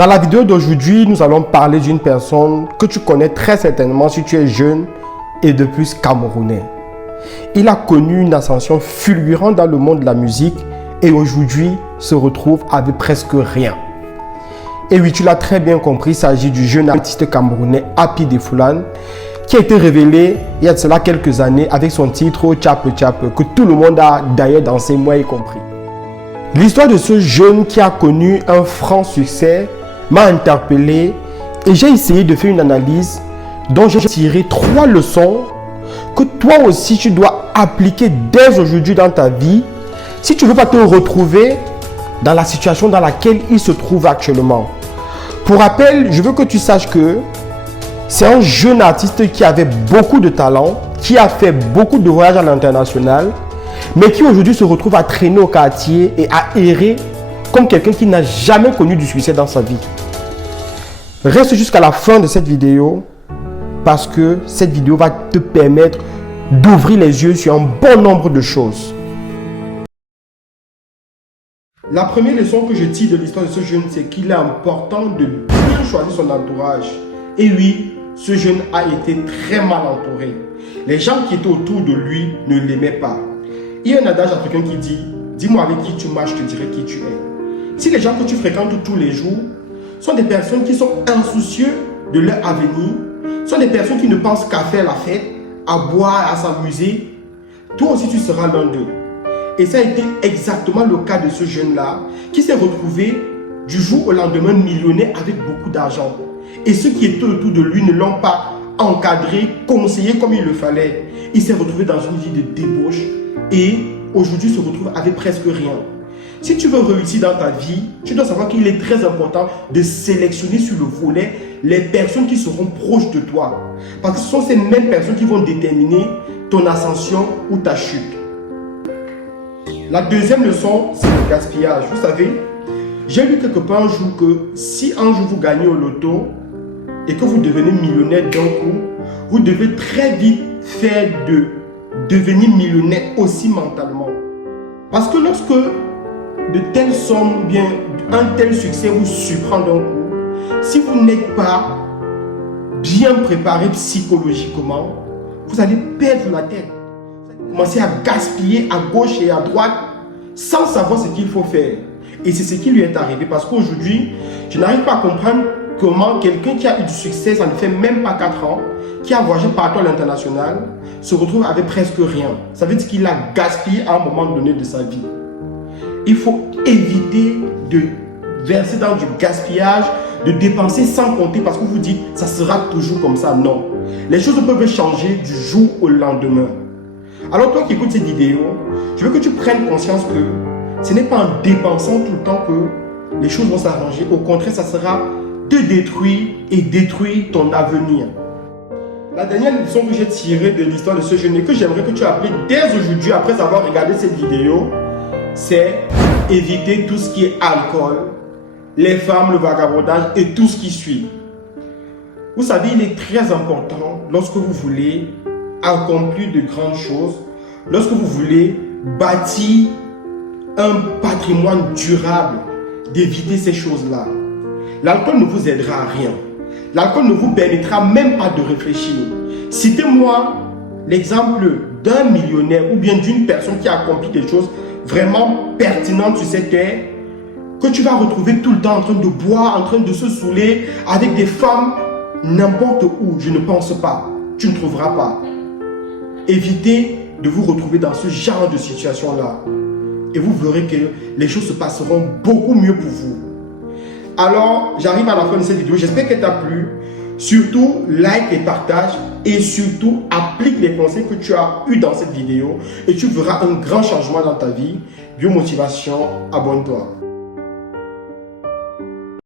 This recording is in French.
Dans la vidéo d'aujourd'hui, nous allons parler d'une personne que tu connais très certainement si tu es jeune et de plus camerounais. Il a connu une ascension fulgurante dans le monde de la musique et aujourd'hui se retrouve avec presque rien. Et oui, tu l'as très bien compris, il s'agit du jeune artiste camerounais Happy Defoulan qui a été révélé il y a de cela quelques années avec son titre Tchap Tchap que tout le monde a d'ailleurs dansé, moi y compris. L'histoire de ce jeune qui a connu un franc succès m'a interpellé et j'ai essayé de faire une analyse dont j'ai tiré 3 leçons que toi aussi tu dois appliquer dès aujourd'hui dans ta vie si tu ne veux pas te retrouver dans la situation dans laquelle il se trouve actuellement. Pour rappel, je veux que tu saches que c'est un jeune artiste qui avait beaucoup de talent, qui a fait beaucoup de voyages à l'international, mais qui aujourd'hui se retrouve à traîner au quartier et à errer comme quelqu'un qui n'a jamais connu du succès dans sa vie. Reste jusqu'à la fin de cette vidéo parce que cette vidéo va te permettre d'ouvrir les yeux sur un bon nombre de choses. La première leçon que je tire de l'histoire de ce jeune, c'est qu'il est important de bien choisir son entourage. Et oui, ce jeune a été très mal entouré. Les gens qui étaient autour de lui ne l'aimaient pas. Il y a un adage africain qui dit « Dis-moi avec qui tu marches, je te dirai qui tu es ». Si les gens que tu fréquentes tous les jours sont des personnes qui sont insoucieux de leur avenir, sont des personnes qui ne pensent qu'à faire la fête, à boire, à s'amuser, toi aussi tu seras l'un d'eux. Et ça a été exactement le cas de ce jeune-là qui s'est retrouvé du jour au lendemain millionnaire avec beaucoup d'argent. Et ceux qui étaient autour de lui ne l'ont pas encadré, conseillé comme il le fallait. Il s'est retrouvé dans une vie de débauche et aujourd'hui se retrouve avec presque rien. Si tu veux réussir dans ta vie, tu dois savoir qu'il est très important de sélectionner sur le volet les personnes qui seront proches de toi. Parce que ce sont ces mêmes personnes qui vont déterminer ton ascension ou ta chute. La deuxième leçon, c'est le gaspillage. Vous savez, j'ai lu quelque part un jour que si un jour vous gagnez au loto et que vous devenez millionnaire d'un coup, vous devez très vite faire de devenir millionnaire aussi mentalement. Parce que lorsque de telles sommes, bien un tel succès vous surprend d'un coup, si vous n'êtes pas bien préparé psychologiquement, vous allez perdre la tête. Vous allez commencer à gaspiller à gauche et à droite sans savoir ce qu'il faut faire. Et c'est ce qui lui est arrivé parce qu'aujourd'hui, je n'arrive pas à comprendre comment quelqu'un qui a eu du succès, ça ne fait même pas 4 ans, qui a voyagé partout à l'international, se retrouve avec presque rien. Ça veut dire qu'il a gaspillé à un moment donné de sa vie. Il faut éviter de verser dans du gaspillage, de dépenser sans compter parce que vous dites ça sera toujours comme ça. Non. Les choses peuvent changer du jour au lendemain. Alors toi qui écoutes cette vidéo, je veux que tu prennes conscience que ce n'est pas en dépensant tout le temps que les choses vont s'arranger. Au contraire, ça sera te détruire et détruire ton avenir. La dernière leçon que j'ai tirée de l'histoire de ce jeune et que j'aimerais que tu appliques dès aujourd'hui après avoir regardé cette vidéo, c'est éviter tout ce qui est alcool, les femmes, le vagabondage et tout ce qui suit. Vous savez, il est très important lorsque vous voulez accomplir de grandes choses, lorsque vous voulez bâtir un patrimoine durable, d'éviter ces choses-là. L'alcool ne vous aidera à rien. L'alcool ne vous permettra même pas de réfléchir. Citez-moi l'exemple d'un millionnaire ou bien d'une personne qui a accompli des choses vraiment pertinentes sur cette terre que tu vas retrouver tout le temps en train de boire, en train de se saouler avec des femmes n'importe où. Je ne pense pas. Tu ne trouveras pas. Évitez de vous retrouver dans ce genre de situation-là. Et vous verrez que les choses se passeront beaucoup mieux pour vous. Alors, j'arrive à la fin de cette vidéo. J'espère qu'elle t'a plu. Surtout, like et partage. Et surtout, applique les conseils que tu as eus dans cette vidéo. Et tu verras un grand changement dans ta vie. Biomotivation, abonne-toi.